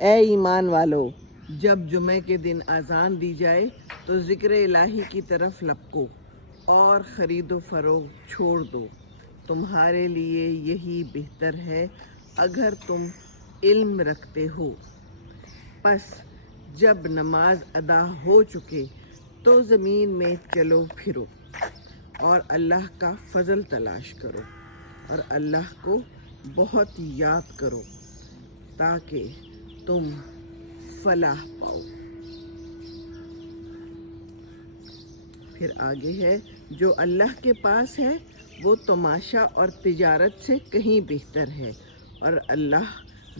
اے ایمان والو، جب جمعے کے دن اذان دی جائے تو ذکر الہی کی طرف لپکو اور خرید و فروخت چھوڑ دو، تمہارے لیے یہی بہتر ہے اگر تم علم رکھتے ہو۔ پس جب نماز ادا ہو چکے تو زمین میں چلو پھرو اور اللہ کا فضل تلاش کرو اور اللہ کو بہت یاد کرو تاکہ تم فلاح پاؤ۔ پھر آگے ہے، جو اللہ کے پاس ہے وہ تماشا اور تجارت سے کہیں بہتر ہے اور اللہ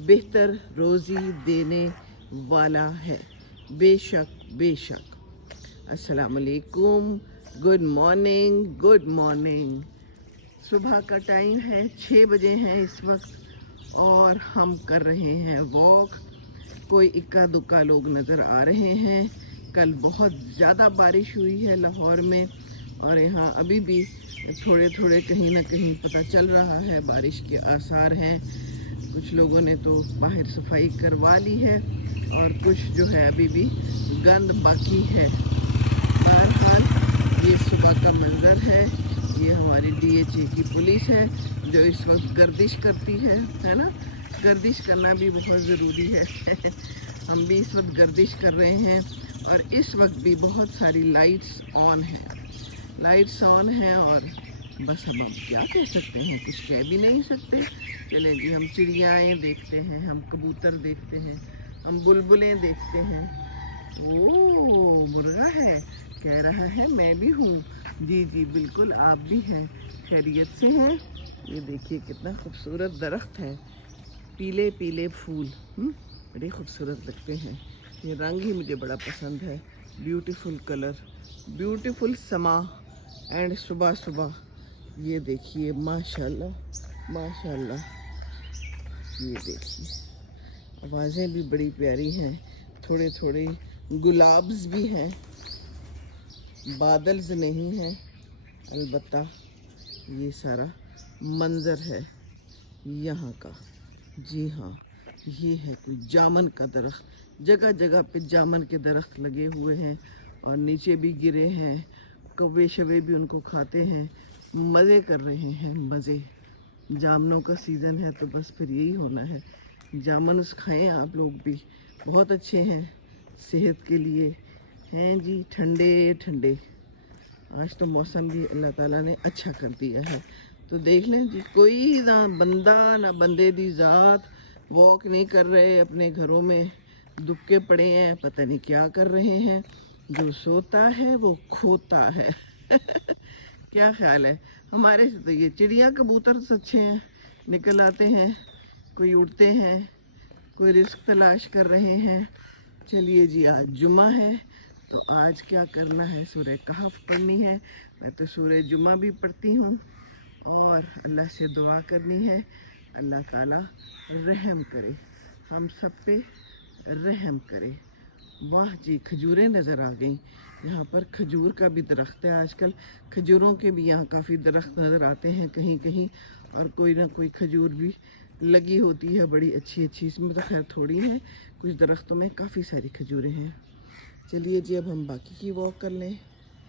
بہتر روزی دینے والا ہے، بے شک۔ السلام علیکم، گڈ مارننگ۔ صبح کا ٹائم ہے، 6 بجے ہیں اس وقت اور ہم کر رہے ہیں واک۔ کوئی اکا دکا لوگ نظر آ رہے ہیں۔ کل بہت زیادہ بارش ہوئی ہے لاہور میں اور یہاں ابھی بھی تھوڑے کہیں نہ کہیں پتہ چل رہا ہے بارش کے آثار ہیں۔ کچھ لوگوں نے تو باہر صفائی کروا لی ہے اور کچھ جو ہے ابھی بھی گند باقی ہے۔ بہرحال یہ صبح کا منظر ہے، یہ ہماری DHA کی پولیس ہے جو اس وقت گردش کرتی ہے نا۔ گردش کرنا بھی بہت ضروری ہے۔ ہم بھی اس وقت گردش کر رہے ہیں اور اس وقت بھی بہت ساری لائٹس آن ہیں اور بس ہم اب کیا کہہ سکتے ہیں، کچھ کہہ بھی نہیں سکتے۔ چلیں جی، ہم چڑیائیں دیکھتے ہیں، ہم کبوتر دیکھتے ہیں، ہم بلبلیں دیکھتے ہیں۔ اوہ، مرغا ہے، کہہ رہا ہے میں بھی ہوں۔ جی بالکل، آپ بھی ہیں، خیریت سے ہیں۔ یہ دیکھیے کتنا خوبصورت درخت ہے، پیلے پھول بڑے خوبصورت لگتے ہیں۔ یہ رنگ ہی مجھے بڑا پسند ہے، بیوٹیفل کلر، بیوٹیفل سما اینڈ صبح یہ دیکھیے ماشاءاللہ۔ یہ دیکھیے آوازیں بھی بڑی پیاری ہیں، تھوڑے گلابز بھی ہیں، بادلز نہیں ہیں، البتہ یہ سارا منظر ہے یہاں کا۔ جی ہاں، یہ ہے کوئی جامن کا درخت، جگہ پہ جامن کے درخت لگے ہوئے ہیں اور نیچے بھی گرے ہیں، کوے شوے بھی ان کو کھاتے ہیں، مزے کر رہے ہیں، مزے۔ جامنوں کا سیزن ہے تو بس پھر یہی ہونا ہے، جامنز کھائیں آپ لوگ بھی، بہت اچھے ہیں صحت کے لیے ہیں جی، ٹھنڈے۔ آج تو موسم بھی اللہ تعالیٰ نے اچھا کر دیا ہے، تو دیکھ لیں جی، کوئی نہ بندہ نہ بندے دی ذات واک نہیں کر رہے، اپنے گھروں میں دبکے پڑے ہیں، پتہ نہیں کیا کر رہے ہیں۔ جو سوتا ہے وہ کھوتا ہے۔ کیا خیال ہے؟ ہمارے سے تو یہ چڑیا کبوتر اچھے ہیں، نکل آتے ہیں، کوئی اڑتے ہیں، کوئی رزق تلاش کر رہے ہیں۔ چلیے جی، آج جمعہ ہے تو آج کیا کرنا ہے، سورہ کہف پڑھنی ہے۔ میں تو سورہ جمعہ بھی پڑھتی ہوں اور اللہ سے دعا کرنی ہے، اللہ تعالیٰ رحم کرے، ہم سب پہ رحم کرے۔ واہ جی، کھجوریں نظر آ گئیں، یہاں پر کھجور کا بھی درخت ہے۔ آج کل کھجوروں کے بھی یہاں کافی درخت نظر آتے ہیں کہیں اور کوئی نہ کوئی کھجور بھی لگی ہوتی ہے بڑی اچھی۔ اس میں تو خیر تھوڑی ہیں، کچھ درختوں میں کافی ساری کھجوریں ہیں۔ چلیے جی، اب ہم باقی کی واک کر لیں۔